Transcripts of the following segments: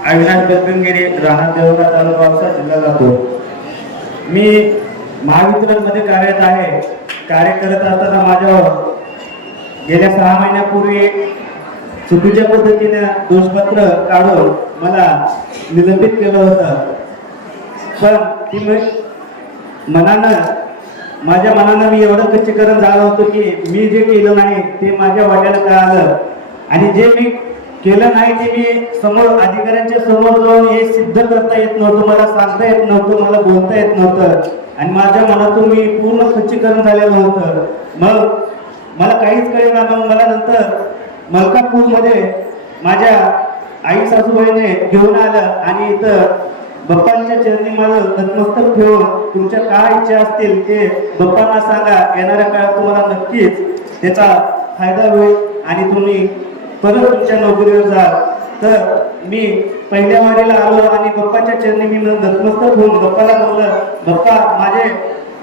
अविनाश गगनगिरी, राहणार देवळा, तालुका औसा, जिल्हा लातूर. मी महावितरणमध्ये कार्यरत आहे. कार्य करत असताना माझ्यावर गेल्या 6 महिन्यापूर्वी चुकीच्या पद्धतीने दोषपत्र काढून मला निलंबित केलं होतं. पण माझ्या मनानं मी एवढं खच्चीकरण झालं होतं की मी जे केलं नाही ते माझ्या वाट्याला कळालं, आणि जे मी केलं नाही ते मी समोर अधिकाऱ्यांच्या समोर जाऊन हे सिद्ध करता येत नव्हतं, मला सांगता येत नव्हतं, मला बोलता येत नव्हतं, आणि माझ्या मनातून मी पूर्ण खच्चीकरण झालेलं होतं. मग मला काहीच कळेना. मग मला नंतर मलकापूरमध्ये माझ्या आई सासूबाईने घेऊन आलं आणि इथं बाप्पांच्या चरणी माझं नतमस्तक ठेवून तुमच्या काय इच्छा असतील ते बाप्पांना सांगा, येणाऱ्या काळात तुम्हाला नक्कीच त्याचा फायदा होईल आणि तुम्ही परत तुमच्या नोकरीवर जाल. तर मी पहिल्या वारीला आलो आणि बाप्पाच्या चरणी मी नतमस्तक होऊन बाप्पाला म्हणलं, बाप्पा माझे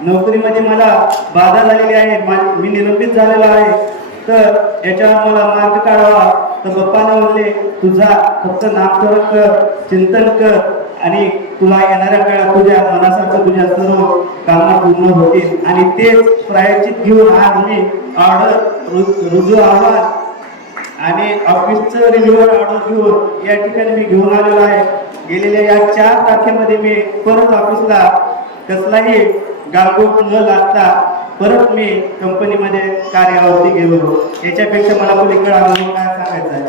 नोकरीमध्ये मला बाधा झालेली आहे, मी निलंबित झालेला आहे, तर याच्यावर मला मार्ग काढावा. तर बाप्पाने म्हणले, तुझा फक्त नामस्मरण कर, चिंतन कर, आणि तुला येणाऱ्या काळात तुझ्या मनासारखं तुझ्या सर्व कामना पूर्ण होतील. आणि तेच प्रायश्चित घेऊन आज मी ऑर्डर रुजू अहवाल आणि ऑफिसचं रिन्युअल ऑर्डर घेऊन या ठिकाणी मी घेऊन आलेलो आहे. गेलेल्या या 4 तारखेमध्ये मी परत ऑफिसला कसलाही गालबोट न लागता परत मी कंपनीमध्ये कार्यावरती गेलो. याच्यापेक्षा मला पलीकडे अनुभव काय सांगायचा आहे.